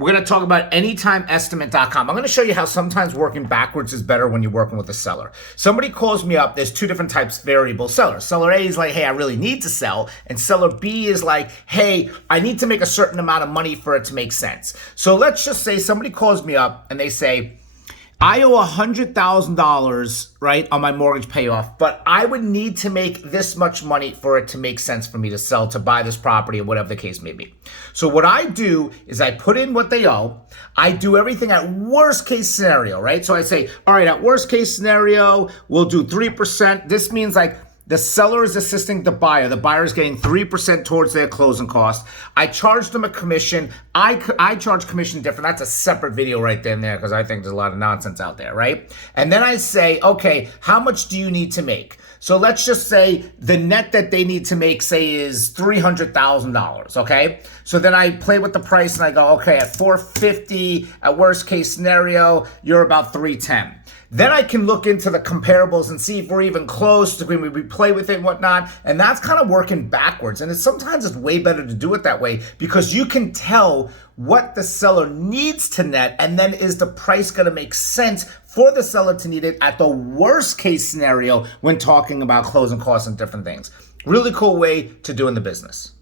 We're going to talk about anytimeestimate.com. I'm going to show you how sometimes working backwards is better when you're working with a seller. Somebody calls me up. There's two different types of variable sellers. Seller A is like, hey, I really need to sell. And seller B is like, hey, I need to make a certain amount of money for it to make sense. So let's just say somebody calls me up and they say, I owe $100,000, right, on my mortgage payoff, but I would need to make this much money for it to make sense for me to sell, to buy this property, or whatever the case may be. So what I do is I put in what they owe. I do everything at worst case scenario, right? So I say, all right, at worst case scenario, we'll do 3%. This means like the seller is assisting the buyer. The buyer is getting 3% towards their closing cost. I charge them a commission. I charge commission different. That's a separate video right there and there because I think there's a lot of nonsense out there, right? And then I say, okay, how much do you need to make? So let's just say the net that they need to make, say, is $300,000, okay? So then I play with the price and I go, okay, at $450, at worst case scenario, you're about $310. Then I can look into the comparables and see if we're even close when we play with it and whatnot. And that's kind of working backwards. And sometimes it's way better to do it that way because you can tell what the seller needs to net, and then is the price going to make sense for the seller to need it at the worst case scenario when talking about closing costs and different things. Really cool way to doing the business.